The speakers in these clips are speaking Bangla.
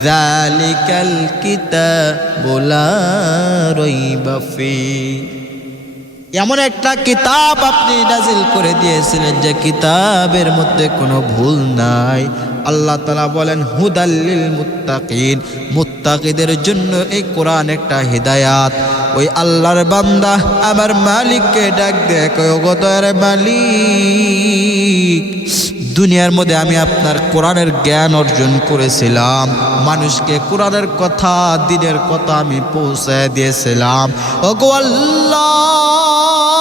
ذلك الكتاب لا ريب فيه এমন একটা কিতাব আপনি নাজিল করে দিয়েছিলেন যে কিতাবের মধ্যে কোনো ভুল নাই আল্লাহ তালা বলেন হুদাল্লিল মুত্তাকিন মুত্তাকিদের জন্য এই কোরআন একটা হিদায়াত ওই আল্লাহর বান্দা আমার মালিককে ডাক দেখ গতর মালিক, দুনিয়ার মধ্যে আমি আপনার কোরআনের জ্ঞান অর্জন করেছিলাম। মানুষকে কোরআনের কথা, দিনের কথা আমি পৌঁছে দিয়েছিলাম। ওগো আল্লাহ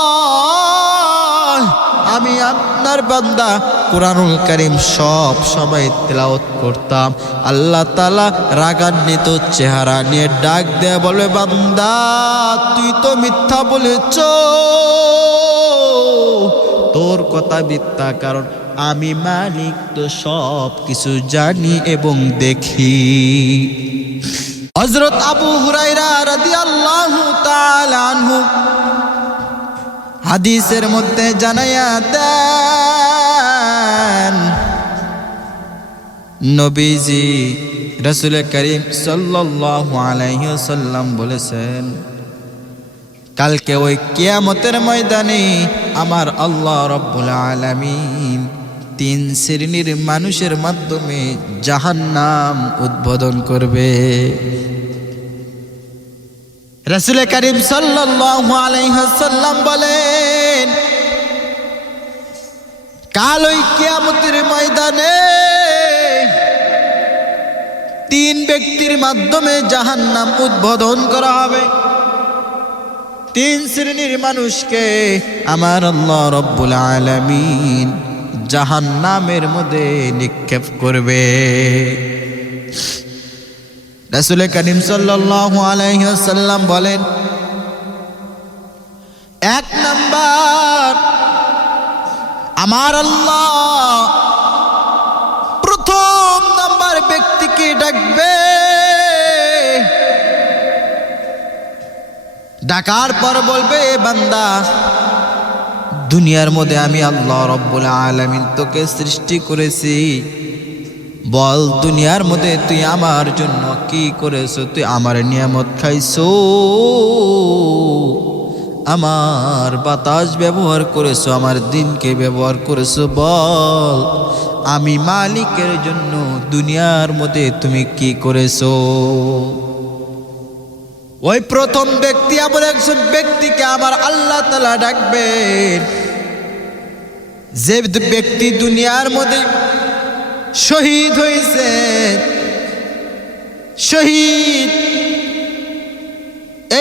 আমি আপনার বান্দা। কোরআনুল করিম সব সময় তেলাওত করতাম। আল্লাহ তালা রাগান্বিত চেহারা নিয়ে ডাক দেয়া বলবে বান্দা, তুই তো মিথ্যা বলেছ। তোর কথা মিথ্যা, কারণ আমি মালিক, তো সব কিছু জানি এবং দেখি। হজরত আবু হুরাইরা রাদিয়াল্লাহু তাআলা আনহু হাদিসের মধ্যে জানাইয়া দেন, নবীজি রসুল করিম ওয়াসাল্লাম বলেছেন, কালকে ওই কিয়ামতের ময়দানে আমার আল্লাহ রব্বুল আলামিন তিন শ্রেণির মানুষের মাধ্যমে জাহান্নাম উদ্বোধন করবে। রসুল করিম সাল্লাম বলেন, কাল ওই কিয়ামতের ময়দানে তিন ব্যক্তির মাধ্যমে জাহান্নাম উদ্বোধন করা হবে। তিন শ্রেণির মানুষকে আমার আল্লাহ রব্বুল আলামিন জাহান্নামের মধ্যে নিক্ষেপ করবে। রাসুল করিম ওয়াসাল্লাম বলেন, এক নাম্বার, আমার আল্লাহ প্রথম নাম্বার ব্যক্তিকে ডাকবে। ডাকার পর বলবে বান্দা, দুনিয়ার মধ্যে আমি আল্লাহ রব্বুল আলামিন তোকে সৃষ্টি করেছি। বল, দুনিয়ার মধ্যে তুই আমার জন্য কি করেছ? তুই আমার নিয়ামত খাইছো। আমার বাতাস ব্যবহার করেছ, আমার দিনকে ব্যবহার করেছ। বল, আমি মালিকের জন্য দুনিয়ার মধ্যে তুমি কি করেছ? ওই প্রথম ব্যক্তি এমন একজন ব্যক্তিকে আমার আল্লাহ তালা ডাকবেন। যে ব্যক্তি দুনিয়ার মধ্যে শহীদ হয়েছে। শহীদ।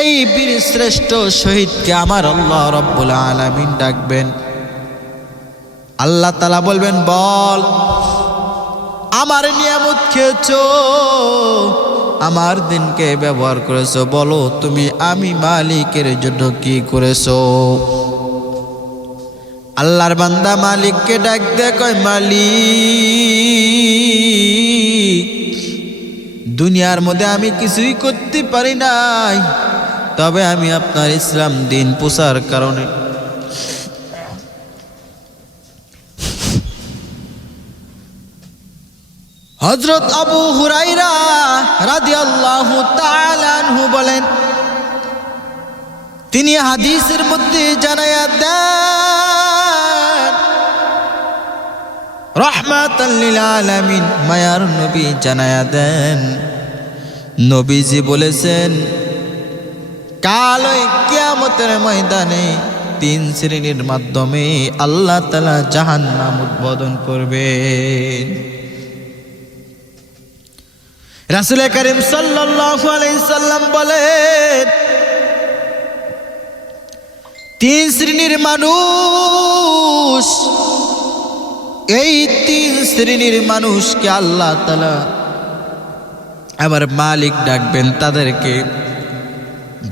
এই বীর শ্রেষ্ঠ শহীদকে আমার আল্লাহ রব্বুল আলামিন ডাকবেন। আল্লাহ তালা বলবেন, বল, আমার নিয়ামত খেয়েছ, আমার দিনকে ব্যবহার করেছ, বলো তুমি আমি মালিকের জন্য কি করেছ? আল্লাহর বান্দা মালিককে ডাক দে, কয় মালিক, দুনিয়ার মধ্যে আমি কিছুই করতে পারি নাই, তবে আমি আপনার ইসলাম দিন পোষার কারণে। হজরত আবু হুরাইরা রাদিয়াল্লাহু তাআলা আনহু বলেন, তিনি হাদিসের মধ্যে জানায়া দেন রহমাতাল লিল আলামিন মায়ার নবী জানায়া দেন। নবীজি বলেছেন, কাল ওই কিয়ামতের ময়দানে তিন শ্রেণির মাধ্যমে আল্লাহ তালা জাহান্নাম উদ্বোধন করবেন। রাসুল করিম সাল্লাম বলেন, তিন শ্রেণির মানুষ এই তিন শ্রেণির মানুষকে আল্লাহ তালা আবার মালিক ডাকবেন তাদেরকে।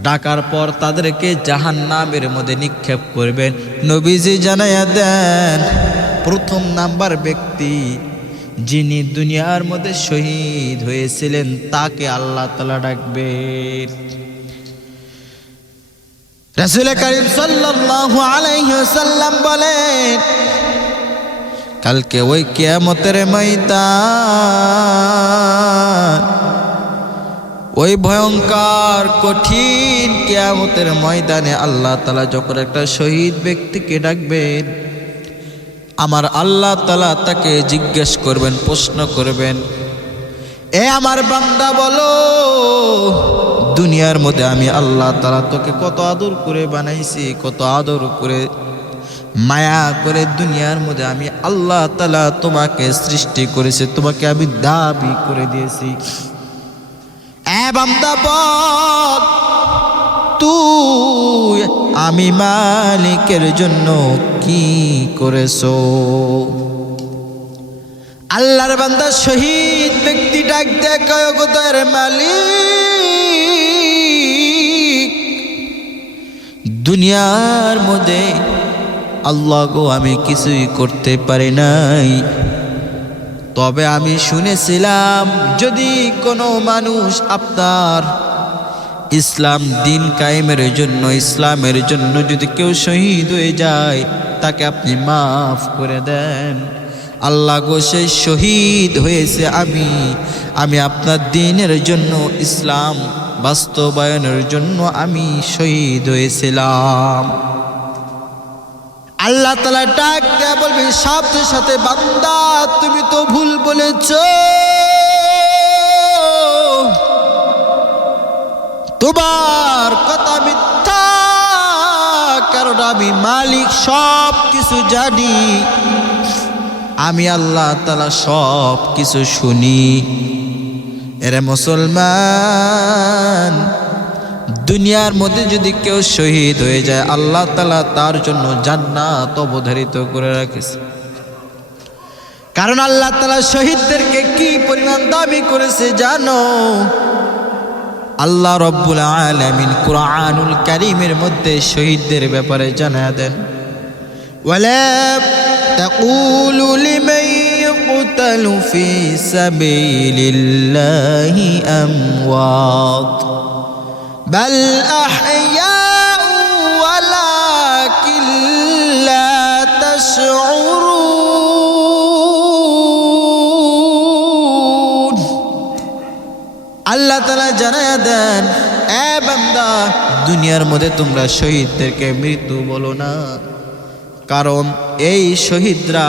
ডাকার পর তাদেরকে জাহান নামের মধ্যে নিক্ষেপ করবেন। নবীজি জানাইয়া দেন, প্রথম নাম্বার ব্যক্তি যিনি দুনিয়ার মধ্যে শহীদ হয়েছিলেন, তাকে আল্লাহ তালা ডাকবেন। রাসুল করিম সাল্লাল্লাহু আলাইহি ওয়াসাল্লাম বলেন কালকে ওই কিয়ামতের ময়দান। ওই ভয়ঙ্কর, কঠিন কেয়ামতের ময়দানে আল্লাহ তালা যখন একটা শহীদ ব্যক্তিকে ডাকবেন, আমার আল্লাহ তালা তাকে জিজ্ঞেস করবেন, প্রশ্ন করবেন, এ আমার বান্দা বলো, দুনিয়ার মধ্যে আমি আল্লাহ তালা তোকে কত আদর করে বানাইছি, কত আদর করে মায়া করে দুনিয়ার মধ্যে আমি আল্লাহ তালা তোমাকে সৃষ্টি করেছে, তোমাকে আমি দাবি করে দিয়েছি। তুই আমি মালিকের জন্য কি করেছ? আল্লাহর বান্দা শহীদ ব্যক্তি ডাক গোদার মালিক, দুনিয়ার মধ্যে আল্লাহ গো আমি কিছুই করতে পারি নাই। তবে আমি শুনেছিলাম, যদি কোনো মানুষ আপনার ইসলাম দিন কায়েমের জন্য, ইসলামের জন্য যদি কেউ শহীদ হয়ে যায়, তাকে আপনি মাফ করে দেন। আল্লাহ গো সেই শহীদ হয়েছে আমি। আমি আপনার দিনের জন্য ইসলাম বাস্তবায়নের জন্য আমি শহীদ হয়েছিলাম। আল্লাহ তালা ডাক দেয়া বলবে, সাথে সাথে বান্দা, তুমি তো ভুল বলেছ। তোমার কথা মিথ্যা, কারণ আমি মালিক সব কিছু জানি। আমি আল্লাহ তালা সব কিছু শুনি। এরে মুসলমান দুনিয়ার মধ্যে যদি কেউ শহীদ হয়ে যায় আল্লাহ তালা তার জন্য জান্নাত অবধারিত করে রাখেছে কারণ আল্লাহ তালা শহীদদেরকে কি পরিমাণ দাবি করেছে জানো আল্লাহ রব্বুল আলমিন কুরআনুল কারিমের মধ্যে শহীদদের ব্যাপারে জানা দেন ولا تقولوا لمن يقتل في سبيل الله أموات بل أحياء ولكن لا تشعرون আল্লাহ তালা জানায় দেন এ বান্দা দুনিয়ার মধ্যে তোমরা শহীদদেরকে মৃত্যু বলো না কারণ এই শহীদরা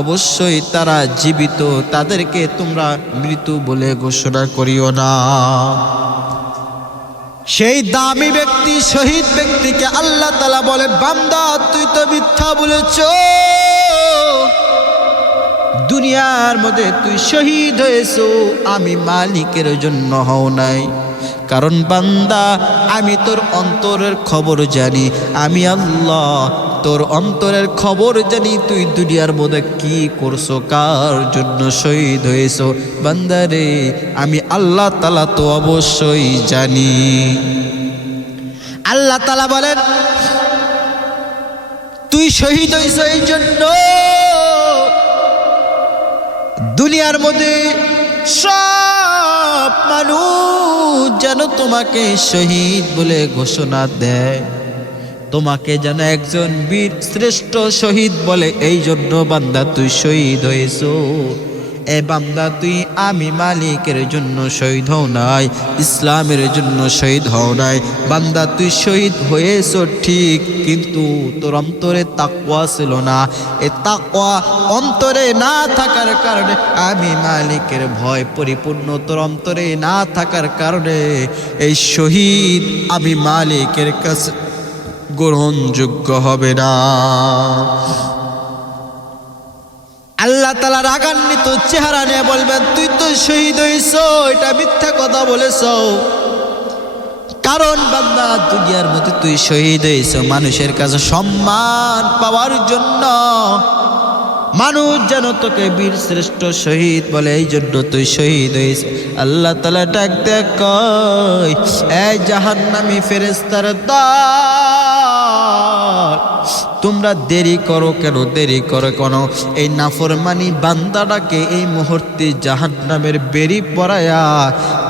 অবশ্যই তারা জীবিত তাদেরকে তোমরা মৃত্যু বলে ঘোষণা করিও না সেই দামি ব্যক্তি, শহীদ ব্যক্তিকে আল্লাহ তালা বলে, বান্দা, তুই তো মিথ্যা বলেছ। দুনিয়ার মধ্যে তুই শহীদ হয়েছ, আমি মালিকের জন্য হও নাই। কারণ বান্দা, আমি তোর অন্তরের খবর জানি, আমি আল্লাহ তোর অন্তরের খবর জানি, তুই দুনিয়ার মধ্যে কি করছ, কার জন্য শহীদ হয়েছ? বান্দারে, আমি আল্লাহ তালা তো অবশ্যই জানি। আল্লাহ তালা বলেন, তুই শহীদ হয়েছ এই জন্য। দুনিয়ার মধ্যে সব মানুষ যেন তোমাকে শহীদ বলে ঘোষণা দেয়। তোমাকে যেন একজন বীর শ্রেষ্ঠ শহীদ বলে এই জন্য বান্দা তুই শহীদ হয়েছ। এ বান্দা তুই আমি মালিকের জন্য শহীদ হও নাই, ইসলামের জন্য শহীদ হও নাই। বান্দা তুই শহীদ হয়েছ ঠিক, কিন্তু তোর অন্তরে তাকুয়া ছিল না। এ তাকুয়া অন্তরে না থাকার কারণে আমি মালিকের ভয় পরিপূর্ণ। তোর অন্তরে না থাকার কারণে এই শহীদ আমি মালিকের কাছে গ্রহণযোগ্য হবে না। আল্লাহ তালা রাগান্বিত চেহারা নিয়ে বলবেন, তুই তো শহীদ হইছ, এটা মিথ্যা কথা বলেছ। কারণ বান্দা, দুনিয়ার মধ্যে তুই শহীদ হয়েছ মানুষের কাছে সম্মান পাওয়ার জন্য মানুষ যেন তোকে বীর শ্রেষ্ঠ শহীদ বলে, এই জন্য তুই শহীদ হয়েছ আল্লাহ তালা ডাক দেখ এই জাহান্নামী ফেরেস্তার দল, তোমরা দেরি করো কেন, দেরি করো কেন? এই নাফরমানি বান্দাটাকে এই মুহূর্তে জাহান্নামের বেরি পড়ায়া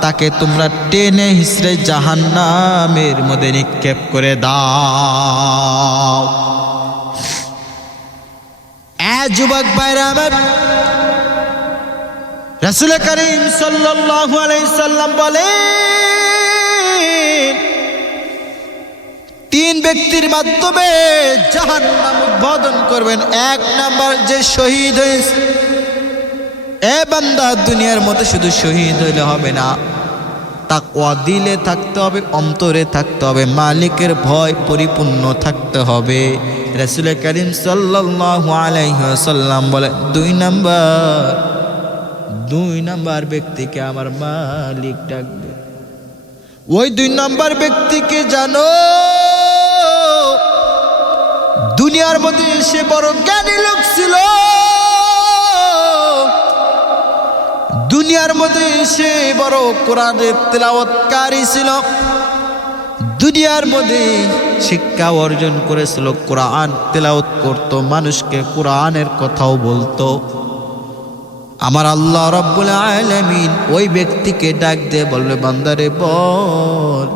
তাকে তোমরা টেনে হিসড়ে জাহান্নামের মধ্যে নিক্ষেপ করে দাও। রাসুল করিম সাল্লাম তিন ব্যক্তির মাধ্যমে জাহান্নাম উদ্বোধন করবেন। এক নাম্বার যে শহীদ হয়েছে, এ বান্দা দুনিয়ার মধ্যে শুধু শহীদ হইলে হবে না। তাকওয়া দিলে থাকতে হবে, অন্তরে থাকতে হবে, মালিকের ভয় পরিপূর্ণ থাকতে হবে। রাসুল করিম সাল্লাল্লাহু আলাইহি ওয়াসাল্লাম বলে, দুই নাম্বার দুই নাম্বার ব্যক্তিকে আমার মালিক ডাকবে। ওই দুই নাম্বার ব্যক্তিকে জানো, দুনিয়ার মধ্যে সে বড় জ্ঞানী লোক ছিল। দুনিয়ার মধ্যে সে বড় কোরআনের তেলাওয়াতকারী ছিল। দুনিয়ার মধ্যে শিক্ষা অর্জন করেছিল, কোরআন তেলাওয়াত করত, মানুষকে কোরআনের কথাও বলতো। আমার আল্লাহ রব্বুল আলামিন ওই ব্যক্তিকে ডাক দিয়ে বলবে বান্দারে, বল,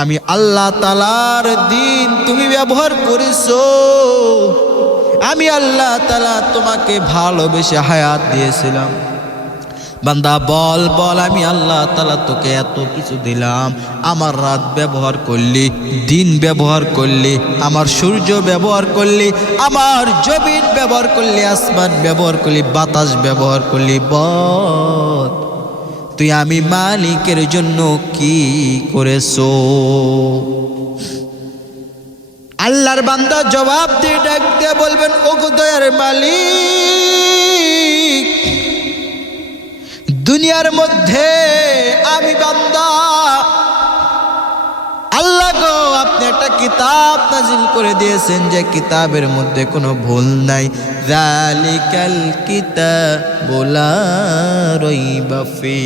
আমি আল্লাহ তালার দিন তুমি ব্যবহার করেছ। আমি আল্লাহ তালা তোমাকে ভালোবেসে হায়াত দিয়েছিলাম। বান্দা, বল বল, আমি আল্লাহ তালা তোকে এত কিছু দিলাম। আমার রাত ব্যবহার করলি, দিন ব্যবহার করলি, আমার সূর্য ব্যবহার করলি, আমার জমিন ব্যবহার করলি, আসমান ব্যবহার করলি, বাতাস ব্যবহার করলি, বল। তুই আমি মালিকের জন্য কি করেছ? আল্লাহর বান্দা জবাব দিয়ে ডাক দিয়ে বলবেন, ওগো দয়ার মালিক দুনিয়ার মধ্যে আমি বান্দা। আল্লাহ গো, আপনি একটা কিতাব নাজিল করে দিয়েছেন যে কিতাবের মধ্যে কোনো ভুল নাই। জালিকাল কিতাব লা রাইবা ফি।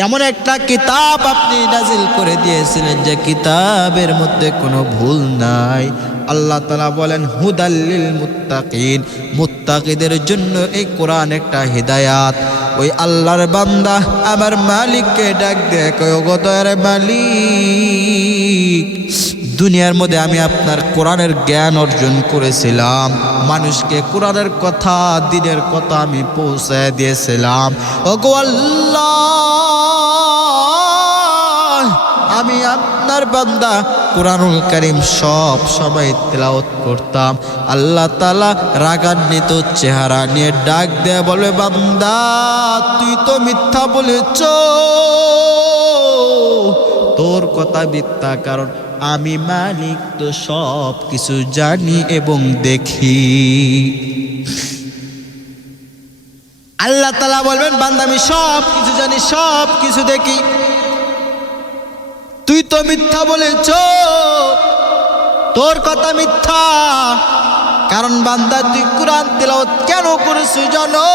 এমন একটা কিতাব আপনি নাজিল করে দিয়েছিলেন যে কিতাবের মধ্যে কোনো ভুল নাই। আল্লাহ তালা বলেন হুদাল্লিল মুত্তাকিন মুত্তাকিদের জন্য এই কোরআন একটা হিদায়াত। ওই আল্লাহর বান্দা আমার মালিককে ডাক দেয় মালিক, দুনিয়ার মধ্যে আমি আপনার কোরআনের জ্ঞান অর্জন করেছিলাম। মানুষকে কোরআনের কথা, দিনের কথা আমি পৌঁছে দিয়েছিলাম। ওগো আল্লাহ, আমি আপনার বান্দা কোরআনুল করিম সব সময় তেলাওত করতাম। আল্লাহ তালা রাগান্বিত চেহারা নিয়ে ডাক দেয়া বলে, বান্দা, তুই তো মিথ্যা বলেছ। তোর কথা মিথ্যা, কারণ আমি মালিক, তো সব কিছু জানি এবং দেখি। আল্লাহ তালা বলবেন, বান্দা, আমি সব কিছু জানি, সব কিছু দেখি। তুই তো মিথ্যা বলেছ। তোর কথা মিথ্যা। কারণ বান্দা তুই কোরআন তেলাওয়াত কেন করেছিস জানো?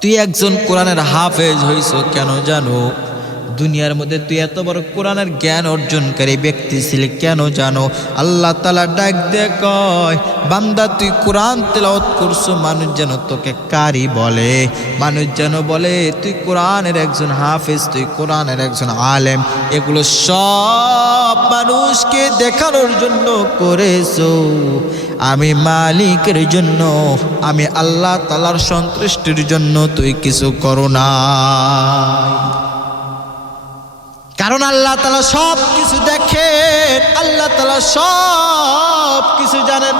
তুই একজন কোরআনের হাফেজ হইছ কেন জানো? দুনিয়ার মধ্যে তুই এত বড় কোরআনের জ্ঞান অর্জনকারী ব্যক্তি ছিলি, কেন জানো? আল্লাহ তালা ডাক দে কয়, বান্দা, তুই কোরআন তেলাওয়াত করছ, মানুষ যেন তোকে কারি বলে। মানুষ যেন বলে, তুই কোরআনের একজন হাফেজ, তুই কোরআনের একজন আলেম। এগুলো সব মানুষকে দেখানোর জন্য করেছ। আমি মালিকের জন্য, আমি আল্লাহ তালার সন্তুষ্টির জন্য তুই কিছু করো না কারণ আল্লাহ তালা সব কিছু দেখেন, আল্লাহ তালা সব কিছু জানেন।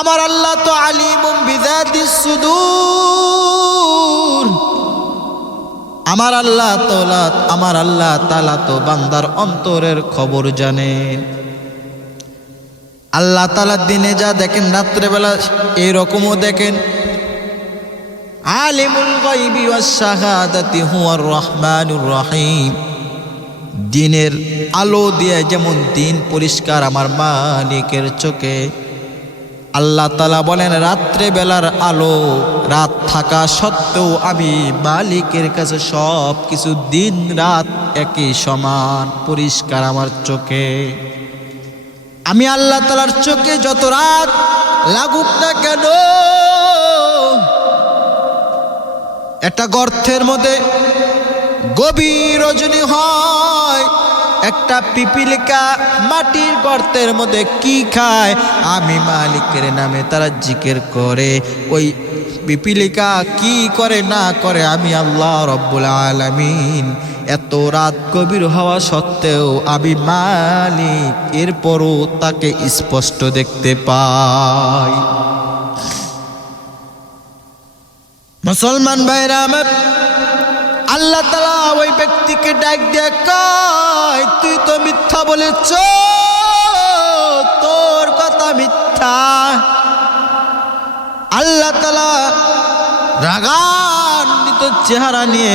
আমার আল্লাহ তো আলিমুম বিদাদিস সুদূর। আমার আল্লাহ তোলা, আমার আল্লাহ তালা তো বান্দার অন্তরের খবর জানেন আল্লাহ তালা দিনে যা দেখেন, রাত্রেবেলা এইরকমও দেখেন। আলিমুল গাইবি ওয়াস শাহাদাতি হুয়ার রহমানুর রহিম। দিনের আলো দিয়ে যেমন দিন পরিষ্কার আমার মালিকের চোখে, আল্লাহ তালা বলেন, রাত্রে বেলার আলো, রাত থাকা সত্ত্বেও আমি মালিকের কাছে সব কিছু দিন রাত একই সমান পরিষ্কার আমার চোখে। আমি আল্লাহ তালার চোখে যত রাত লাগুক না কেন একটা গর্তের মধ্যে গভীর রজনী হয়। একটা পিপিলিকা মাটির গর্তের মধ্যে কি খায়? আমি মালিকের নামে তারা জিকের করে। ওই পিপিলিকা কি করে, না করে, আমি আল্লাহ রব্বুল আলামিন। এত রাত গভীর হওয়া সত্ত্বেও আমি মালিক। এরপরও তাকে স্পষ্ট দেখতে পাই। মুসলমান ভাইরা আমার আল্লাহ তালা ওই ব্যক্তিকে ডাক দিয়ে কয়, তুই তো মিথ্যা বলেছ, তোর কথা মিথ্যা। আল্লাহ তালা রাগান্বিত চেহারা নিয়ে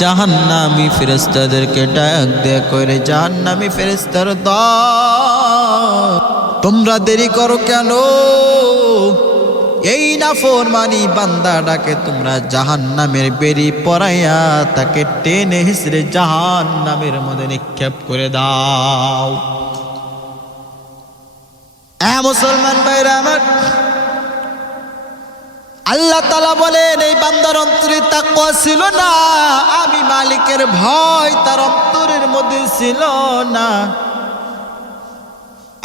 জাহান্নামি ফেরেস্তাদেরকে ডাক দেয়া করে জাহান্নামি ফেরেস্তার দল, তোমরা দেরি করো কেন? এই না ফোরমানি বান্দাটাকে তোমরা জাহান নামের বেরি পরাইয়া তাকে টেনে হিসড়ে জাহান নামের মধ্যে নিক্ষেপ করে দাও। মুসলমান ভাইরা আমার, আল্লাহ তালা বলেন, এই বান্দার অন্তরে তাকুয়া ছিল না, আমি মালিকের ভয় তার অন্তরের মধ্যে ছিল না।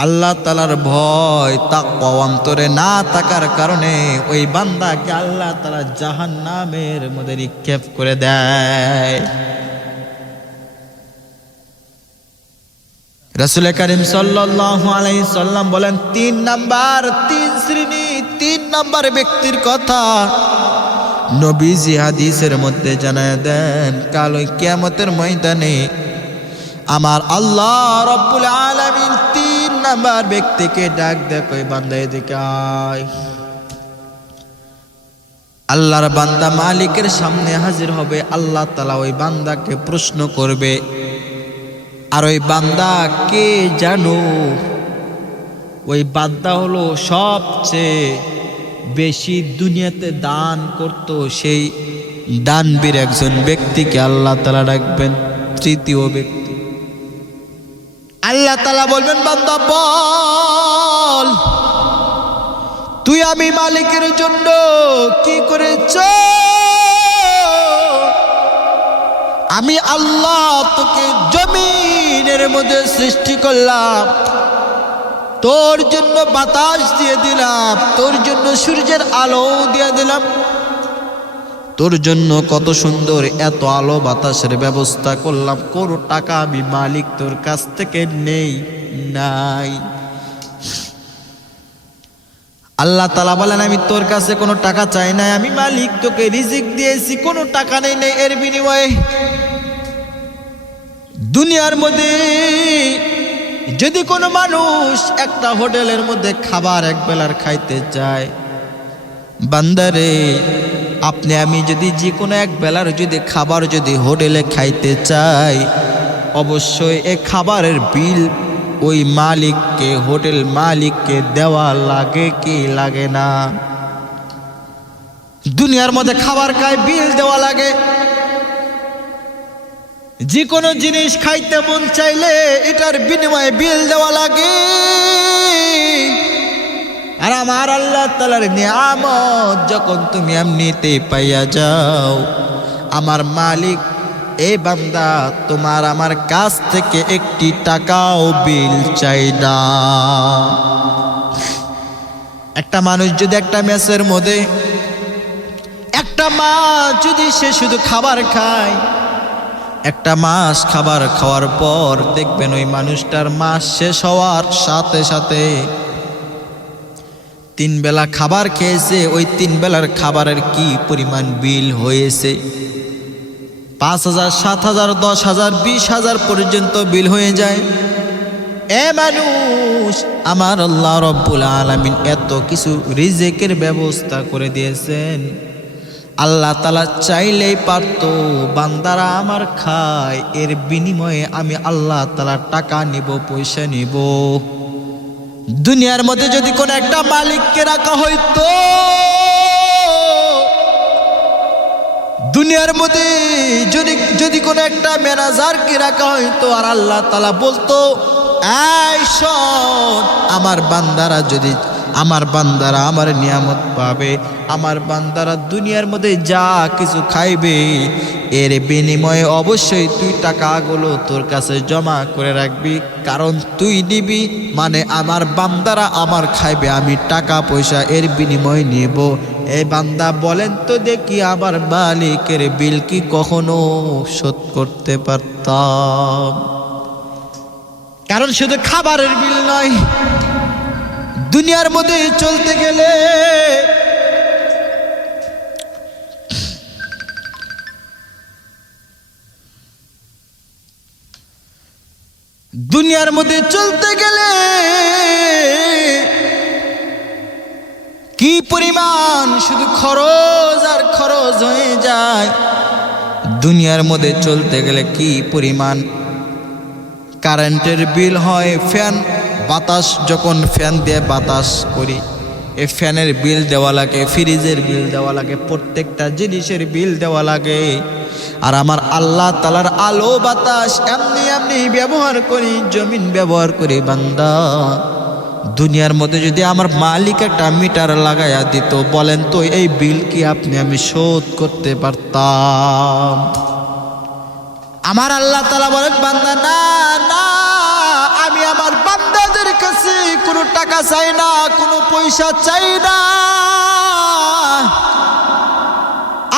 আল্লাহ তালার ভয় তাকুয়া অন্তরে না থাকার কারণে ওই বান্দাকে আল্লাহ তালা জাহান নামের মধ্যে নিক্ষেপ করে দেয়। রসুল করিম সাল্লাম বলেন, তিন নাম্বার, তিন শ্রেণি, তিন নাম্বার ব্যক্তির কথা নবীজি হাদিসের মধ্যে জানায় দেন, কাল ওই কিয়ামতের ময়দানে আমার আল্লাহ রব্বুল আলামিন নাম্বার ব্যক্তিকে ডাক দেখ বান্দা এদিকে আল্লাহর বান্দা মালিকের সামনে হাজির হবে, আল্লাহ তালা ওই বান্দাকে প্রশ্ন করবে, আর ওই বান্দা কে জানো? ওই বান্দা হলো সবচেয়ে বেশি দুনিয়াতে দান করত সেই দানবীর একজন ব্যক্তিকে আল্লাহ তালা ডাকবেন, তৃতীয় ব্যক্তি। আল্লাহ তালা বলবেন, বান্দা, বল। তুই আমি মালিকের জন্য কি করেছ? আমি আল্লাহ তোকে জমিনের মধ্যে সৃষ্টি করলাম। তোর জন্য বাতাস দিয়ে দিলাম, তোর জন্য সূর্যের আলো দিয়ে দিলাম। তোর জন্য কত সুন্দর এত আলো বাতাসের ব্যবস্থা করলাম। কোনো টাকা আমি মালিক তোর কাছ থেকে নেই, নাই। আল্লাহ তালা বলেন, আমি তোর কাছে কোনো টাকা চাই নাই, আমি মালিক তোকে রিজিক দিয়েছি, কোনো টাকা নেই নেই এর বিনিময়ে। দুনিয়ার মধ্যে যদি কোনো মানুষ একটা হোটেলের মধ্যে খাবার এক বেলার খাইতে চায়, বান্দারে আপনি, আমি যদি যে কোনো এক বেলার যদি খাবার যদি হোটেলে খাইতে চাই, অবশ্যই এ খাবারের বিল ওই মালিককে, হোটেল মালিককে দেওয়া লাগে কি লাগে না? দুনিয়ার মধ্যে খাবার খায়, বিল দেওয়া লাগে। যে কোনো জিনিস খাইতে মন চাইলে এটার বিনিময়ে বিল দেওয়া লাগে। আর আমার আল্লাহ তালার নিয়ামত যখন তুমি এমনিতে পাইয়া যাও, আমার মালিক, এ বান্দা, তোমার আমার কাছ থেকে একটি টাকাও বিল চাই না। একটা মানুষ যদি একটা মেসের মধ্যে, একটা মাছ যদি সে শুধু খাবার খায়, একটা মাস খাবার খাওয়ার পর দেখবেন ওই মানুষটার মাস শেষ হওয়ার সাথে সাথে তিন বেলা খাবার খেয়েছে, ওই তিন বেলার খাবারের কি পরিমাণ বিল হয়েছে? পাঁচ হাজার, সাত হাজার, দশ হাজার, বিশ হাজার পর্যন্ত বিল হয়ে যায়। এ মানুষ, আমার আল্লাহ রব্বুল আলমিন এত কিছু রিজেকের ব্যবস্থা করে দিয়েছেন। আল্লাহ তালা চাইলেই পারত, বান্দারা আমার খায়, এর বিনিময়ে আমি আল্লাহ তালা টাকা নিব, পয়সা নিব। দুনিয়ার মধ্যে যদি কোনো একটা মালিককে রাখা হইতো, দুনিয়ার মধ্যে যদি যদি কোনো একটা ম্যানেজারকে রাখা হইতো, আর আল্লাহ তালা বলতো আমার বান্দারা যদি আমার বান্দারা আমার নিয়ামত পাবে, আমার বান্দারা দুনিয়ার মধ্যে যা কিছু খাইবে, এর বিনিময়ে অবশ্যই তুই টাকাগুলো তোর কাছে জমা করে রাখবি, কারণ তুই দিবি মানে আমার বান্দারা আমার খাইবে, আমি টাকা পয়সা এর বিনিময়ে নিব। এই বান্দা বলেন তো দেখি আমার মালিকের বিল কি কখনো শোধ করতে পারতাম? কারণ শুধু খাবারের বিল নয় দুনিয়ার মধ্যে চলতে গেলে দুনিয়ার মধ্যে চলতে গেলে কি পরিমাণ শুধু খরচ আর খরচ হয়ে যায়? দুনিয়ার মধ্যে চলতে গেলে কি পরিমাণ? কারেন্টের বিল হয়, ফ্যান বাতাস, যখন ফ্যান দিয়ে বাতাস করি, এ ফ্যানের বিল দেওয়া লাগে, ফ্রিজের বিল দেওয়া লাগে, প্রত্যেকটা জিনিসের বিল দেওয়া লাগে। আর আমার আল্লাহ তালার আলো বাতাস এমনি এমনি ব্যবহার করি, জমিন ব্যবহার করি, বান্দা। দুনিয়ার মধ্যে যদি আমার মালিক একটা মিটার লাগাইয়া দিত, বলেন তো, এই বিল কি আপনি আমি শোধ করতে পারতাম? আমার আল্লাহ তালা বলেন, বান্দা, না না কোনো টাকা চাই না, কোনো পয়সা চাই না।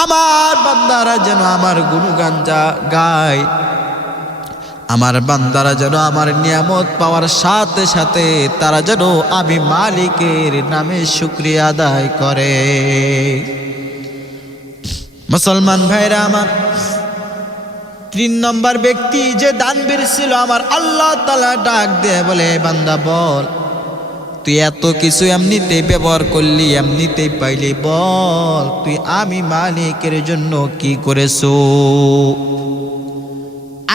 আমার বান্দারা যেন আমার গুণগান যা গায়, আমার বান্দারা যেন আমার নিয়ামত পাওয়ার সাথে সাথে তারা যেন আমি মালিকের নামে শুক্রিয়া আদায় করে। মুসলমান ভাইরা আমার, তিন নম্বর ব্যক্তি যে দানবীর ছিল, আমার আল্লাহ তালা ডাক দেয় বলে, বান্দা বল। তুই এত কিছু এমনিতেই ব্যবহার করলি, এমনিতেই পাইলি, বল তুই আমি মালিকের জন্য কি করেছ?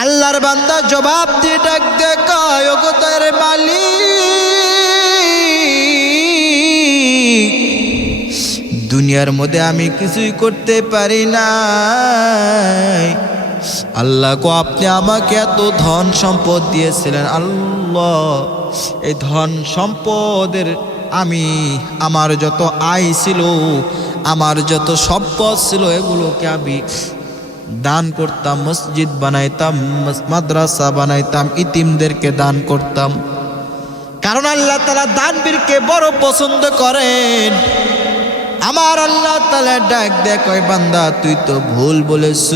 আল্লাহর বান্দা জবাব দিয়ে ডাক দে, কয়, ওগো মালিক, দুনিয়ার মধ্যে আমি কিছুই করতে পারি না আল্লাহ গো, আপনি আমাকে এত ধন সম্পদ দিয়েছিলেন, আল্লাহ এই ধন সম্পদের আমি, আমার যত আয় ছিল, আমার যত সম্পদ ছিল, এগুলোকে আমি দান করতাম, মসজিদ বানাইতাম, মাদ্রাসা বানাইতাম, ইতিমদেরকে দান করতাম। কারণ আল্লাহ তালা দানবীরকে বড় পছন্দ করেন। আমার আল্লাহ তালা ডাক দেখ বান্দা, তুই তো ভুল বলেছ।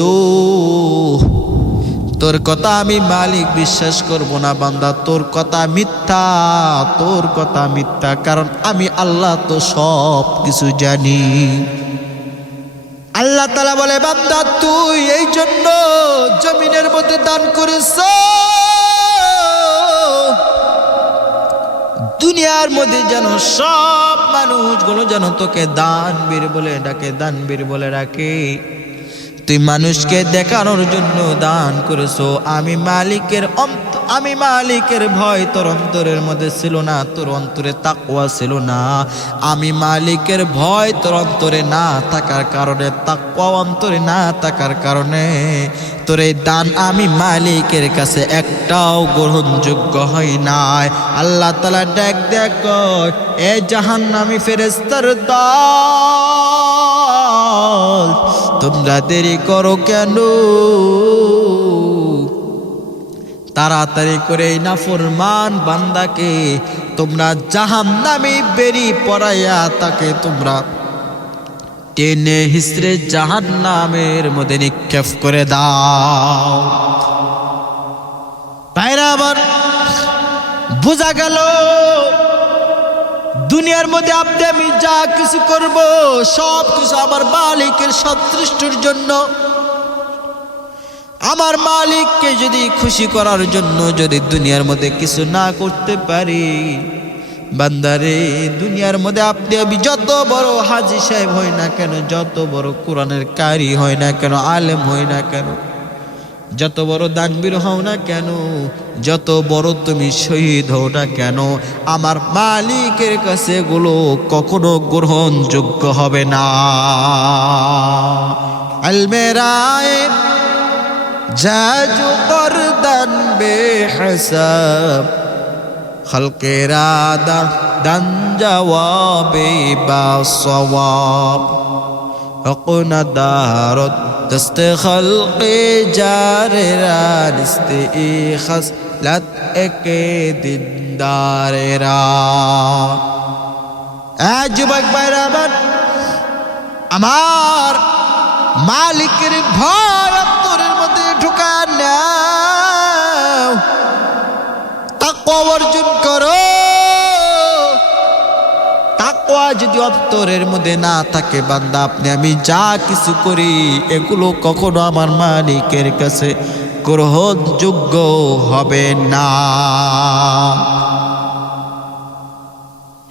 তোর কথা আমি মালিক বিশ্বাস করব না বান্দা, তোর কথা মিথ্যা, তোর কথা মিথ্যা, কারণ আমি আল্লাহ তো সব কিছু জানি। আল্লাহ তালা বলে, বান্দা, তুই এই জন্য জমিনের মধ্যে দান করেছ। দুনিয়ার মধ্যে যেন সব মানুষগুলো যেন তোকে দানবীর বলে ডাকে, দানবীর বলে ডাকে। তুই মানুষকে দেখানোর জন্য দান করেছ। আমি মালিকের অন্ত, আমি মালিকের ভয় তোর অন্তরের মধ্যে ছিল না, তোর অন্তরে তাকুয়া ছিল না। আমি মালিকের ভয় তোর অন্তরে না থাকার কারণে তাকুয়া অন্তরে না থাকার কারণে তোর এই দান আমি মালিকের কাছে একটাও গ্রহণযোগ্য হয় নাই। আল্লাহ তালা ডাক দেখ এ জাহান আমি ফেরেস্তার দল তোমরা দেরি করো কেন? তাড়াতাড়ি করে নাফরমান বান্দাকে, তোমরা জাহান নামে বেরি পড়াইয়া তাকে তোমরা টেনে হিসড়ে জাহান নামের মধ্যে নিক্ষেপ করে দাও। ভাইরা, আবার বোঝা গেল দুনিয়ার মধ্যে আপনি, আমি যা কিছু করব, সব কিছু আমার মালিকের সন্তুষ্টর জন্য। আমার মালিককে যদি খুশি করার জন্য যদি দুনিয়ার মধ্যে কিছু না করতে পারি, বান্দারে, দুনিয়ার মধ্যে আপনি, আমি যত বড় হাজি সাহেব হই না কেন, যত বড় কোরআনের কারি হয় না কেন, আলেম হয় না কেন যত বড় দাগবির হও না কেন, যত বড় তুমি শহীদ হও না কেন, আমার মালিকের কাছে গুলো কখনো গ্রহণযোগ্য হবে না। আলমেরায় বা দারত دست خلق جاررا نست ای خسلت এক দিনদারেরা এ যুবক ভাইরা আমার আমার মালিকের ভয় অন্তরের মধ্যে ঢুকা নাও তাকওয়া অর্জন করো যদি অন্তরের মধ্যে না থাকে বান্দা, আপনি আমি যা কিছু করি, এগুলো কখনো আমার মালিকের কাছে গ্রহণযোগ্য হবে না।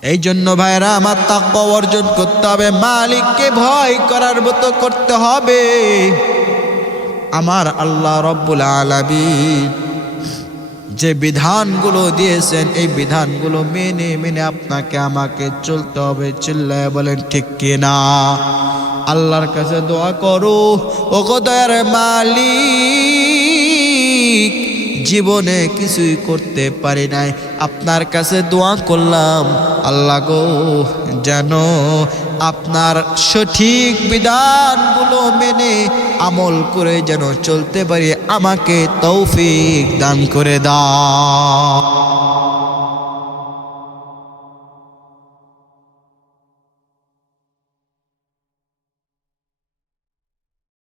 এই জন্য ভাইরা, আমার তাকওয়া অর্জন করতে হবে, মালিককে ভয় করার মতো করতে হবে। আমার আল্লাহ রব্বুল আলামিন যে বিধানগুলো দিয়েছেন, এই বিধানগুলো মেনে মেনে আপনাকে আমাকে চলতে হবে। চিল্লায় বলেন, ঠিক কিনা আল্লাহর কাছে দোয়া করো ও দয়ার মালিক, জীবনে কিছুই করতে পারি নাই। আপনার কাছে দোয়া করলাম, আল্লাহ গো, যেন আপনার সঠিক বিধানগুলো মেনে আমল করে যেন চলতে পারি। আমাকে তৌফিক দান করে দাও।